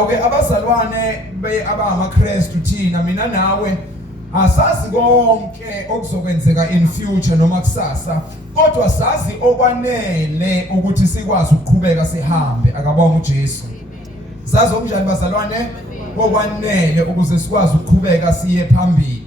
Now ke abazalwane abangamaKristu thina mina nawe asazi konke okuzokwenzeka in future noma kusasa kodwa sazi okwanele ukuthi sikwazi ukuqhubeka sihambe akabonga uJesu. Sazi okunjani bazalwane? Okwanele ukuze sikwazi ukuqhubeka siye phambili.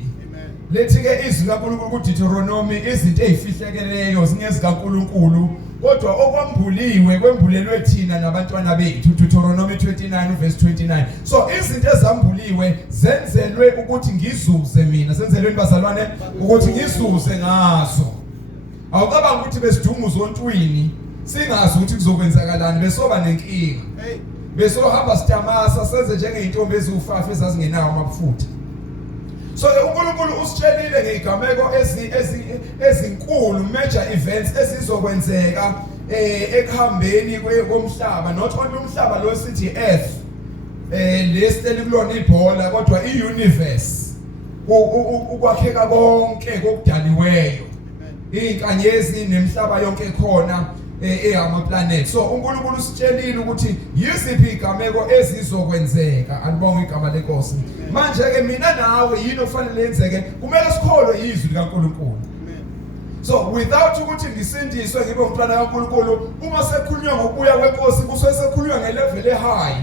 Lethi ke izwi kaNkulunkulu kuDeuteronomy izinto ezifihlekeleyo zingezikaNkulunkulu kodwa okwambuliwe kwembulelwe thina nabantwana bethu. Deuteronomy 29 verse 29. So izinto ezambuliwe zenzelwe ukuthi ngizuze mina. Zenzelweni bazalwane ukuthi ngizuze ngazo. Awucabanga ukuthi besidumuza ontwini singazi ukuthi kuzokwenzakalani besoba nenkinga. Besohamba sitamasa senze njengeintombi eziwufafa ezazingenawo amafutha. So uNkulunkulu usitshelile ngeigameko ezinkulu major events ezizokwenzeka ekuhambeni komhlaba, not only umhlaba lo sithi earth lesiteli kulona ibhola kodwa iuniverse ukwakheka konke kokudaliweyo, inkanyezi nemhlaba yonke khona ama planet. So uNkulunkulu usitshelile ukuthi yiziphi igameko ezizokwenzeka. Alibonga igama leNkosi. Manje ke mina nawe yini ofanele yenzeke? Kumele sikholwe izwi likaNkulunkulu. So without ukuthi ngisindiswe ngibe umntwana kaNkulunkulu, uma sekukhulunywa ngokubuya kweNkosi kusuke sekukhulunywa ngelevel ehigh,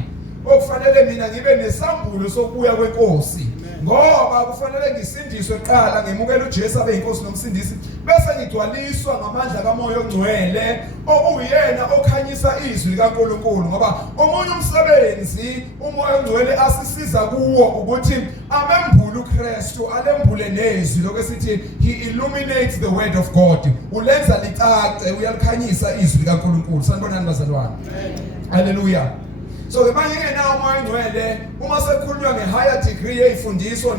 okufanele mina ngibe nesambulo sokubuya kweNkosi. Ngoba kufanele ngisindiswe kuqala ngemukele uJesu abe inkosi nomsindisi bese ngigcwaliswa ngamandla kaMoya oNgcwele okuyena okhanyisa izwi likaNkulunkulu. Ngoba omunye umsebenzi uMoya oNgcwele asisiza kuwo ukuthi amembule uKristu, alembule nezwi lokusithi he illuminates the word of God. Ulenza licace, uyalikhanyisa izwi likaNkulunkulu. Sanibonani bazalwane. Hallelujah. So ke manje ngenawo uMoya oNgcwele uma sekukhulunywa ngehigher degree yeyifundiswa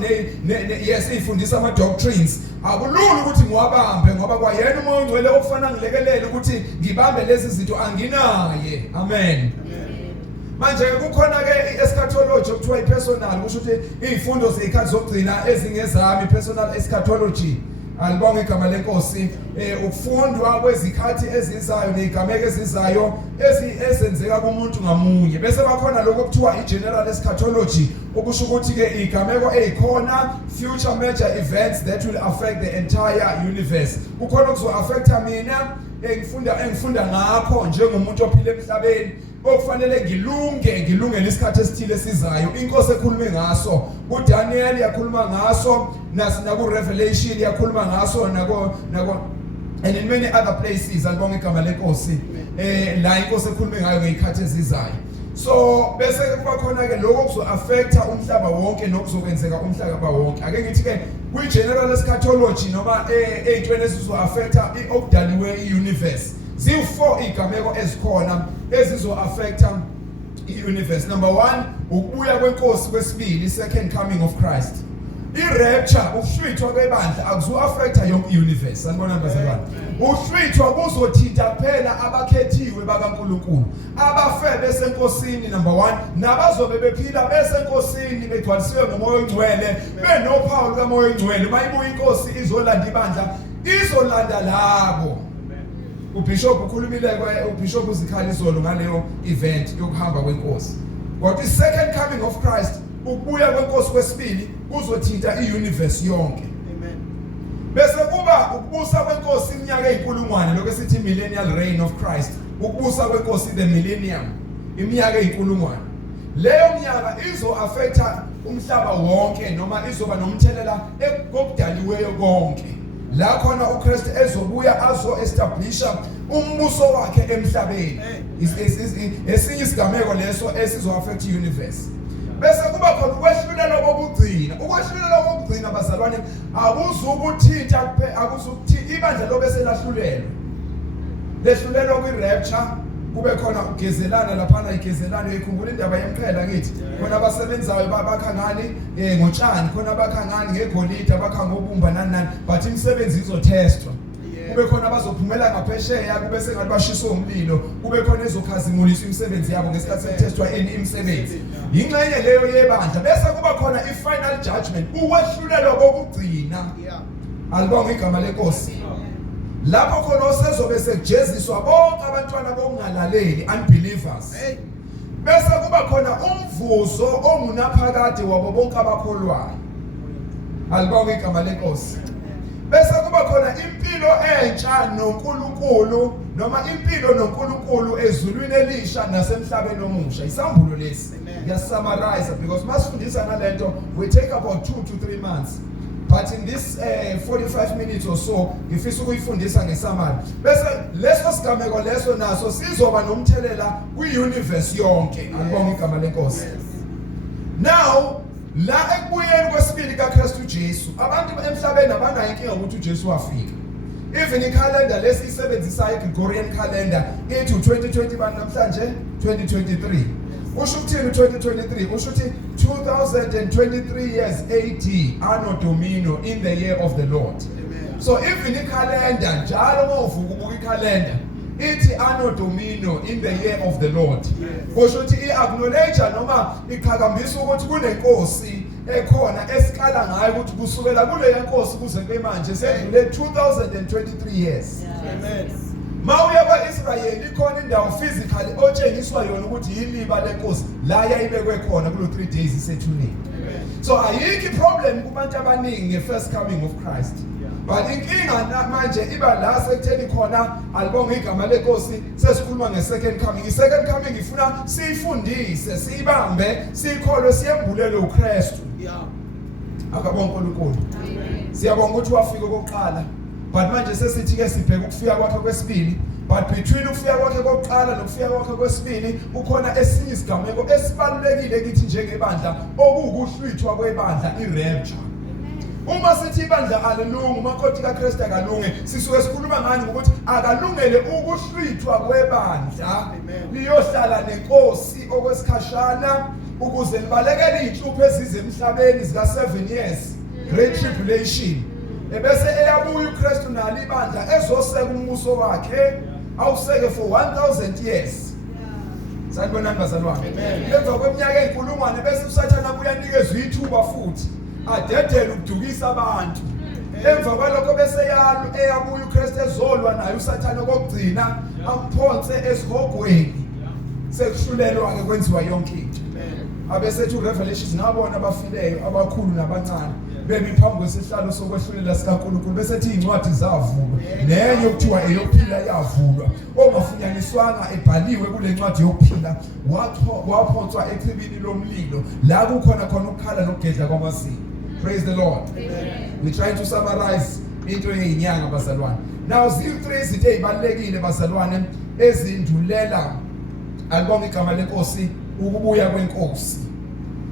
yes ifundisa ama doctrines akulula ukuthi ngiwabambe ngoba kwayena uMoya oNgcwele okufana ngilekelele ukuthi ngibambe lezi zinto anginaye. Amen. Manje kukhona ke eschatology okuthiwa ipersonal, kusho ukuthi izifundo zezikhathi zokugcina ezingezami, personal eschatology. Alibonga igama leNkosi. Ukufundwa kwezikhathi ezizayo nezigameko ezizayo ezenzeka kumuntu ngamunye. Bese bakhona lokho kuthiwa igeneral eschatology, okusho ukuthi ke igameko ezikhona future major events that will affect the entire universe. Kukhona okuzo affecta mina engifunda ngakho njengomuntu ophila emhlabeni okufanele ngilungele isikhathi esithile esizayo. Inkosi ekhulume ngaso, uDaniel yakhuluma ngaso, naku Revelation yakhuluma ngaso, nako and in many other places. Alibonga igama leNkosi. La inkosi ekhulume ngayo ngezikhathi ezizayo. So bese kuba khona ke lokho kuzo affecta umhlaba wonke nokuzokwenzeka umhlaba wonke. Ake ngithi ke kwi general eschatology noma ezintweni ezizo affecta okudaliwe iuniverse. Ziwu4 igameko ezikhona ezizo affecta iuniverse. Number 1, ukubuya kweNkosi kwesibili, second coming of Christ. I-rapture, ukuhlwithwa kwebandla akuzo affecta yonke iuniverse. Sanibona bazalwane. Ukuhlwithwa kuzothinta kuphela abakhethiwe bakaNkulunkulu, abafe besenkosini number 1, nabazobe bephila besenkosini begcwalisiwe ngoMoya oNgcwele, benophawu kaMoya oNgcwele. Mayibuya inkosi izolanda ibandla, izolanda labo. uBishop ukhulumile uBishop uzikhalisolo ngaleyo event yokuhamba kweNkosi. But the second coming of Christ, ukubuya kweNkosi kwesibili kuzothinta iuniverse yonke. Amen. Bese kuba ukubusa kweNkosi iminyaka eyinkulungwane, lokho esithi millennial reign of Christ. Ukubusa kweNkosi the millennium, iminyaka eyinkulungwane. Leyo minyaka izo affecta umhlaba wonke noma izoba nomthelela ekubudaliweyo konke. La khona uKristu ezobuya azo establisha umbuso wakhe emhlabeni. Esinye isigameko leso esizo affect universe. Bese kuba khona ukwehlulela kokugcina. Ukwehlulela kokugcina bazalwane akuzukuthinta akuzukuthinta ibandla lobe selahlulelwe. Lehlulelwa kwi-rapture, kube khona ugezelana laphana, igezelana ikhumbula indaba yemqhela ngithi khona abasebenzayo bakha ngani ngotshani, khona bakha ngani ngegolide, bakha ngobumba nani, but imisebenzi izotestwa. Kube khona abazophumela ngaphesheya, kube sengathi bashiswa umlilo, kube khona ezokhazimulisa imisebenzi yabo ngesikhathi setestwa imisebenzi. Ingxenye leyo yebandla. Bese kuba khona i-final judgment, ukwehlulelwa kokugcina. Alibonga igama leNkosi. Lapho khona osezobe sekujeziswa bonke abantwana bokungalaleli, unbelievers. bese kuba khona umvuzo ongunaphakade wabo bonke abakholwayo. Alibonge igama lenkosi. Bese kuba khona impilo entsha noNkulunkulu noma impilo noNkulunkulu ezulwini elisha nasemhlabeni omusha. Isambulo lesi ngiyasummarize because masifundisa nalento we take about 2 to 3 months. But in this 45 minutes or so, ngifisa ukuyifundisa ngesummary. Bese leso sigameko leso naso sizoba nomthelela kwi-universe yonke. Alibonge igama lenkosi. Now, la ekubuyeni kwesibili kaKristu Jesu, abantu emhlabeni abanayo inkinga ukuthi uJesu wafika. Even i-calendar lesiyisebenzisayo i-Gregorian calendar ithi 2020 namhlanje 2023. Usho ukuthini 2023? Usho ukuthi 2023 years AD Anno Domini in the year of the Lord. Amen. So even i-calendar njalo mawuvuka ubuka i-calendar ithi Anno Domini in the year of the Lord. Kusho ukuthi i-acknowledge noma iqhakambisa ukuthi kunenkosi ekhona esikala ngayo ukuthi kusukela kule nkosi kuze kube manje sedlule 2023 years. Amen. Mawuya kwa-Israyeli ikhona indawo physically otshengiswa yona ukuthi yiliba lenkosi la yayibekwe khona kulo 3 days isethuneni. So ayikho iproblem kubantu abaningi nge-first coming of Christ. But inkinga manje iba la sekutheni khona alibonge igama lenkosi sesikhuluma nge-second coming. I-second coming ifuna siyifundise, siyibambe, siyikholwe, siyembulele uKristu. Akabonge uNkulunkulu. Siyabonga ukuthi wafika kokuqala. But manje sesithi-ke sibheke ukufika kwakhe kwesibili. But between ukufika kwakhe kokuqala nokufika kwakhe kwesibili ukhona esinye isigameko esibalulekile kithi njengebandla okuwukuhlwithwa kwebandla i-rapture. Uma sithi ibandla alilungi, umakoti kaKristu akalunge, sisuke sikhuluma ngani ngokuthi akalungele ukuhlwithwa kwebandla liyohlala nenkosi okwesikhashana ukuze libalekele inhlupho ezize emhlabeni zika 7 years great tribulation. Ebese eyabuya uKristu nalo ibandla ezoseka umbuso wakhe awuseke for 1000 years. Sanibonani bazalwane. Emva kweminyaka enkulungwane bese uSathane uyanikeza ithuba futhi adedele ukudukisa abantu. Emva kwalokho bese eyabuya uKristu ezolwa naye uSathane okugcina amphonse esihogweni. Sekuhlulelwa ke kwenziwa yonke into. Abesethi uRevelations ngabona abafileyo abakhulu nabancane bemi phambi kwesihlalo sokwehlulela sikaNkulunkulu bese ethi incwadi zavulwa nenye okuthiwa eyokuphila yavulwa ongafunyaniswanga ebhaliwe kule ncwadi yokuphila waphonswa echibini lomlilo la kukhona ukukhala nokugedla kwamazinyo. Praise the Lord. Amen. We try to summarize into yezinyanga bazalwane. Now zi-3 izinto ezibalekile bazalwane ezindulela alibonge igama lenkosi ukubuya kwenkosi.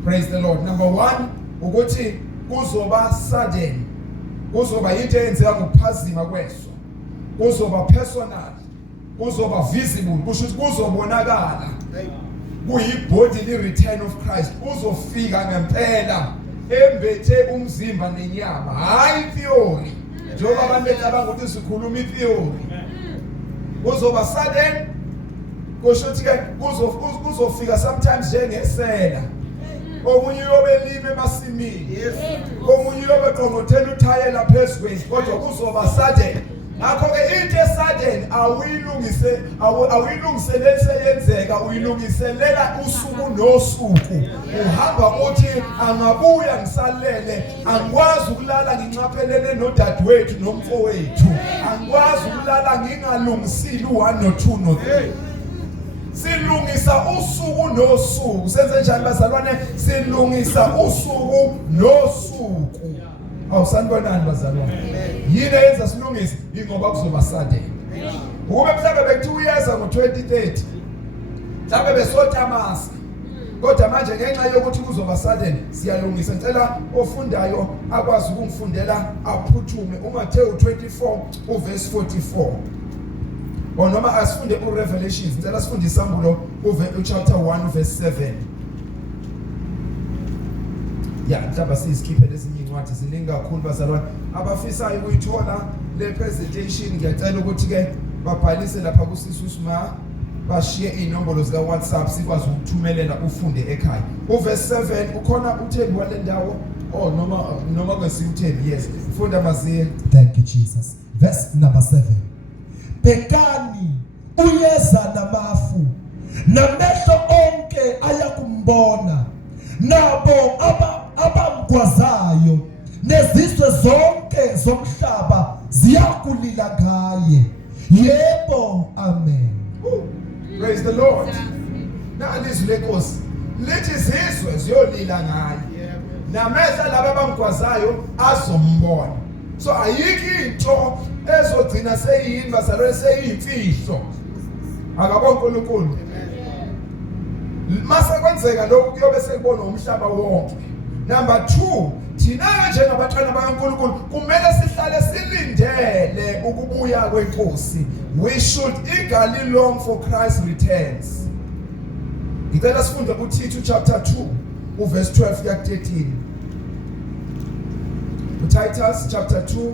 Praise the Lord. Number 1 ukuthi kuzoba sudden, kuzoba into eyenzeka ngokuphazima kweso, kuzoba personal, kuzoba visible, kusho ukuthi kuzobonakala kuyi-bodily return of Christ. Uzofika ngempela embethe umzimba nenyama, hayi theory njengoba abantu becabanga ukuthi sikhuluma itheory. Kuzoba sudden, kusho ukuthi kuzofika sometimes njengesela. Omunye yobelime emasimini, omunye yobeqongothela uthayela phezulu kodwa kuzoba sudden. Ngakho-ke into esudden awuyilungiseleli seyenzeka, uyilungiselela usuku nosuku. Uhamba uthi angabuya ngisalele, angikwazi ukulala ngincaphelele nodadewethu nomfowethu, angikwazi ukulala ngingalungisile u1 no2 no3. Silungisa usuku nosuku. Senze njani bazalwane? Silungisa usuku nosuku. Awusanibonani bazalwane? Yini eyenza silungise? Ingoba kuzoba sudden. Ube mhlawumbe bekuthiwa uyeza ngo-2030 mhlawumbe besotamasa, kodwa manje ngenxa yokuthi kuzoba sudden siyalungisa. Ngicela ofundayo akwazi ukungifundela aphuthume uMathewu 24 uverse 44. Or noma asifunde uRevelations, ngicela sifunde isambulo chapter 1 verse 7. Mhlawumbe sizikhiphe lezinye incwadi ziningi kakhulu bazalwane. Abafisayo ukuyithola le presentation ngiyacela ukuthi-ke babhalise lapha kusisuSma, bashiye iy'nombolo zika WhatsApp sikwazi ukuthumelela ufunde ekhaya. Uverse 7 ukhona uthembi wale ndawo noma kwesinye uthembi. Yes, funda maziye. Thank you Jesus. Verse number 7. Bekani uyeza namafu namehlo wonke ayakumbona nabo abamgwazayo nezizwe zonke zomhlaba ziyakulila ngaye. Yebo, amen. Praise the Lord. Na lizwi lenkosi lithi izizwe ziyolila ngaye namehla laba abamgwazayo azombona. So ayikho into ezogcina seyini bazalwane seyimfihlo akabona uNkulunkulu. Mase kwenzeka lokhu kuyobe sekubona umhlaba wonke. Number 2, thina njengabantwana bakaNkulunkulu kumele sihlale silindele ukubuya kwenkosi. We should eagerly long for Christ's returns. Ngicela sifunde kuTito chapter 2 verse 12 kuya 13. Titus chapter 2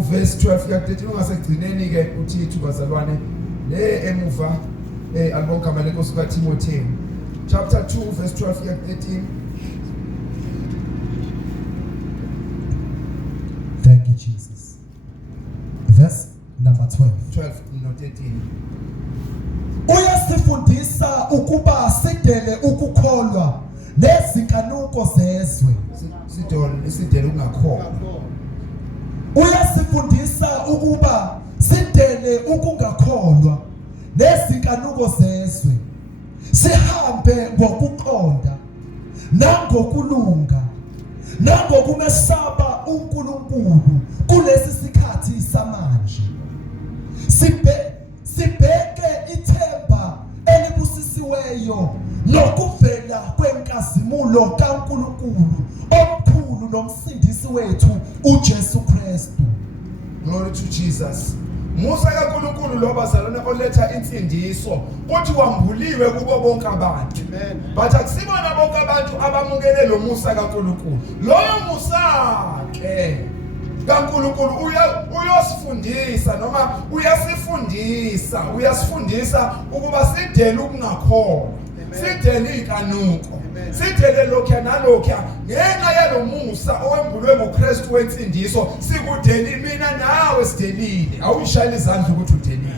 verse 12 kuya 13 ungasekugcineni ke uTito bazalwane le emuva alibonga lenkosi kaTimotheo. Chapter 2 verse 12 kuya 13. Thank you, Jesus. Verse number 12. 12 no 13. Uyasifundisa ukuba sidele ukukholwa nezinkanuko zezwe. Sidele ungakholwa. Uyasifundisa ukuba sidele ukungakholwa nezinkanuko zezwe. Sihambe ngokuqonda nangokulunga nangokumesaba uNkulunkulu kulesi sikhathi samanje. Sibheke ithemba elibusisiweyo nokuvela kwenkazimulo kaNkulunkulu omkhulu nomsindisi wethu uJesu Kristu. Glory to Jesus. Musa kaNkulunkulu lo bazalwane oletha insindiso uthi wambuliwe kubo bonke abantu. Amen. But akusibona bonke abantu abamukele lo Musa kaNkulunkulu. Loyo Musa ke kaNkulunkulu uyosifundisa noma uyasifundisa ukuba sidele ukungakholwa. Sidele inkanuko. Sidele lokho nalokho ngenxa yalo Musa owembulwe ngoKristu wensindiso sikudeli mina nawe sidelile. Awuyishayile izandla ukuthi udelile.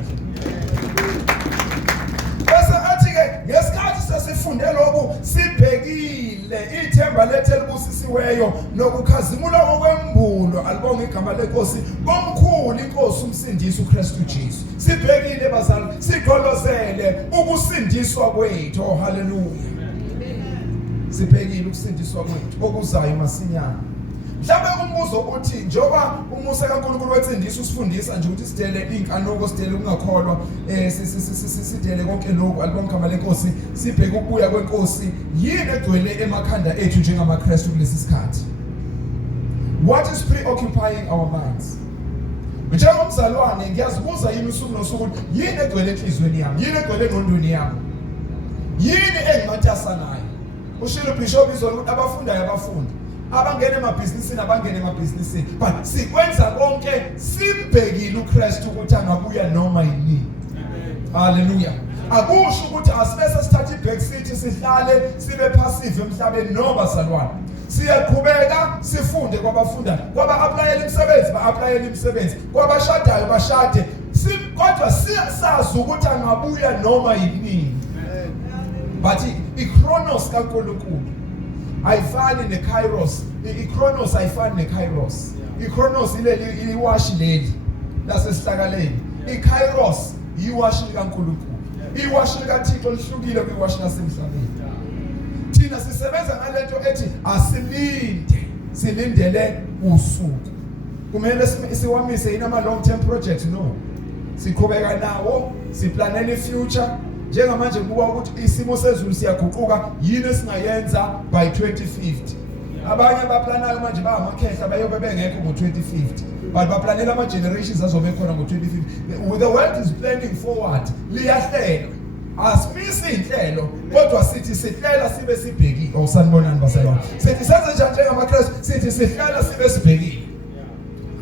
Bese athi ke ngesikhathi sesifunde lokho sibhekile ithemba lethu elibusisiweyo nokukhazimula okwembulo alibonga igama lenkosi komkhulu inkosi umsindisi uKristu Jesu. Sibhekile bazalwane sigqolozele ukusindiswa kwethu. Oh hallelujah. Sibhekile ukusindiswa kwethu okuzayo masinyana. Mhlawumbe umbuzo uthi njoba umusa kaNkulunkulu wensindiso usifundisa nje ukuthi sidele inkanuko sidele ukungakholwa sidele konke lokho alibonga igama lenkosi sibheke ukubuya kwenkosi yini egcwele emakhanda ethu njengamaKristu kulesi sikhathi. What is preoccupying our minds? Njengomzalwane ngiyazibuza yini usuku nosuku yini egcwele enhlizweni yami yini egcwele engqondweni yami yini engimatasa nayo. Ushilo Bishop izolo ukuthi abafundayo abafunda abangena emabhizinisini abangena emabhizinisini but sikwenza konke simbhekile uKristu ukuthi angabuya noma yini. Hallelujah. Akusho ukuthi asibese sithatha iback seat sihlale sibe passive emhlabeni noma salwane. Siyaqhubeka sifunde kwabafundayo kwaba-applyela imisebenzi ba-applyela imisebenzi kwabashadayo bashade kodwa siyasazi ukuthi angabuya noma yini. But ichronos kaNkulunkulu ayifani nekairos. Ichronos ayifani nekairos. Ichronos ileli iwashi leli lasesihlakaleni. Ikairos iwashi kaNkulunkulu. Iwashi kaThixo lihlukile kwiwashi lasemhlabeni. Thina sisebenza ngalento ethi silindele usuku. Kumele siwamise inama long term projects no. Siqhubeka nawo, siplanele ifuture. Njengamanje kuba ukuthi isimo sezulu siyaguquka yini esingayenza by 2050. Abanye abaplanayo manje bangamakhehla bayobe bengekho ngo2050 but baplanela ama generations azobe khona ngo2050. The world is planning forward. Liyahlela. Asimisi inhlelo kodwa sithi sihlela sibe sibhekile. Awusanibonani bazalwane? Sithi senze njani njengamaKristu? Sithi sihlela sibe sibhekile.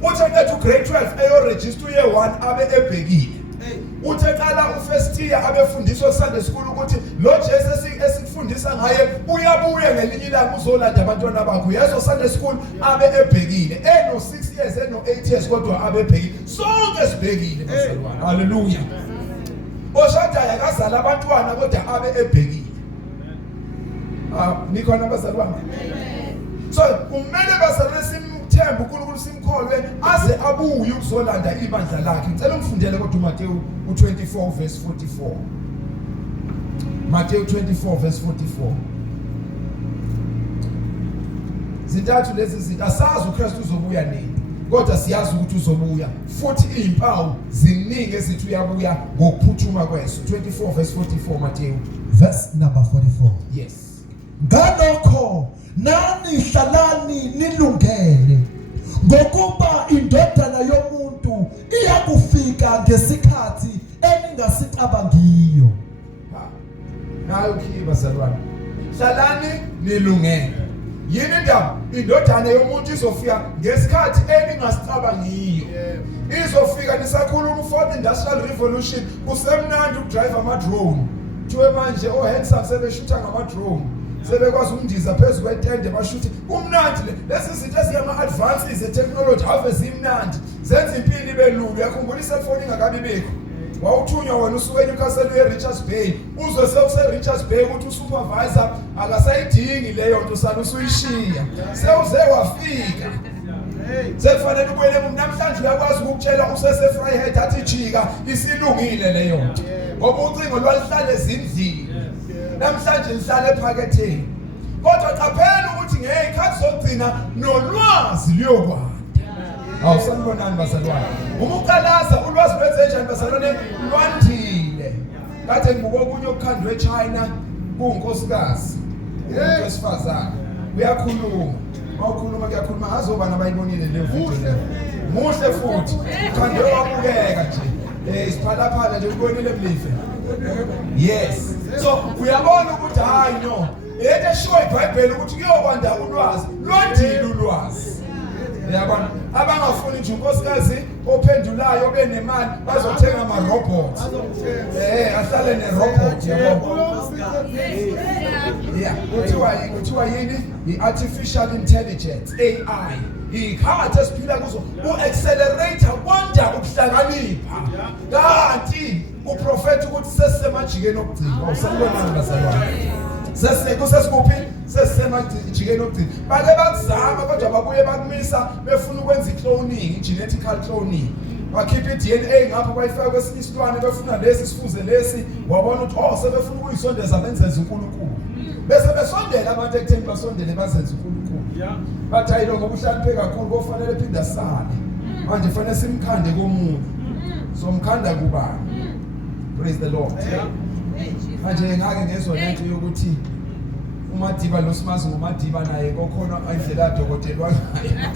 Uthi ethu grade 12 ayo register year 1 abe ebhekile. Uthe qala ufirst year abefundiswa Sunday school ukuthi lo Jesu esikufundisa ngaye uyabuya ngelinye ilanga uzolanda abantwana bakho. Yeso Sunday school abe ebhekile. Eno 6 years eno 8 years kodwa abe ebhekile. Sonke sibhekile bazalwane. Hallelujah. Oshadayo akazala abantwana kodwa abe ebhekile. Nikhona abazalwane. So kumele bazalwane simthembe uNkulunkulu simkholwe aze abuye ukuzolanda ibandla lakhe. Ngicela ungifundele kodwa uMateyu 24 verse 44. Matthew 24 verse 44. Zintathu lezi zinto asazi uKristu uzobuya nini, kodwa siyazi ukuthi uzobuya, futhi izimpawu ziningi ezithi uyabuya ngokuphuthuma kweso. 24 verse 44 Matthew. Verse number 44. Yes. Ngalokho nani hlalani nilungele ngokuba indodana yomuntu iyakufika ngesikhathi eningasicabangiyo. Nayo khiba bazalwane. Hlalani nilungele. Yini ndaba? Indodana yomuntu izofika ngesikhathi eningasicabangiyo. Izofika nisakhuluma fourth industrial revolution, kusemnandi ukudrive ama-drone. Kuthiwe manje handsome sebeshutha ngama-drone. Sebekwazi ukundiza phezulu kwetende bashuthi. Kumnandi lesi zinto eziyama-advances e-technology ave zimnandi. Zenza impilo ibe lula. Uyakhumbula i-cellphone ingakabi bikho. Wawuthunywa wena usuke eNewcastle uye Richards Bay, uzwe sekuse Richards Bay ukuthi usupervisor akasayidingi leyo nto sala usuyishiya. Sewuze wafika. Sekufanele ubuyele namhlanje uyakwazi ukutshela usese Fryhead athi jika isilungile leyo nto. Ngoba ucingo lwalihlala ezindlini. Namhlanje lihlala ephaketheni. Kodwa qaphela ukuthi ngekhathi zokugcina nolwazi luyokwanda. Awusanibonani bazalwane. Umuqalaza ulwazi lwenzenjani bazalwane lwandile. Kade ngibuka okunye okukhandwe eChina kunkosikazi. Umuntu wesifazane. Uyakhuluma. Mawukhuluma kuyakhuluma azoba nabayibonile le video le. Muhle futhi. Khandwe wabukeka nje. Isiphalaphala nje ubonile eblife. Yes. So uyabona ukuthi hayi no. Yethe show iBhayibheli ukuthi kuyokwanda ulwazi. Lwandile ulwazi. Yabona abangafuni nje unkosikazi ophendulayo benemali bazothenga ama robot. Ahlale ne robot yabo. Kuthiwa yini? I-artificial intelligence, AI. Ikhathi esiphila kuzo u-accelerator kwanda ukuhlakanipha. Kanti uprofeti ukuthi sesemajikeni okugcina. Awusanibonani bazalwane. Sesikuphi? Sesemajikeni okugcina. Bake bakuzama kodwa babuye bakumisa befuna ukwenza i-cloning, genetical cloning. Bakhipha i-DNA ngapha bayifaka kwesinye isilwane befuna lesi sifuze lesi, wabona ukuthi sebefuna ukuyisondeza benzenze uNkulunkulu. Bese besondela abantu ekutheni basondele bazenze uNkulunkulu. Bathi ayilo ngoba uhlaliphe kakhulu kofanele phinda sale. Manje fanele simkhande komuntu. Somkhanda kubani? Praise the Lord. Manje ngake ngezwe lento yokuthi uMadiba lo simazi ngoMadiba naye kokhona indlela yadokotela ngayo.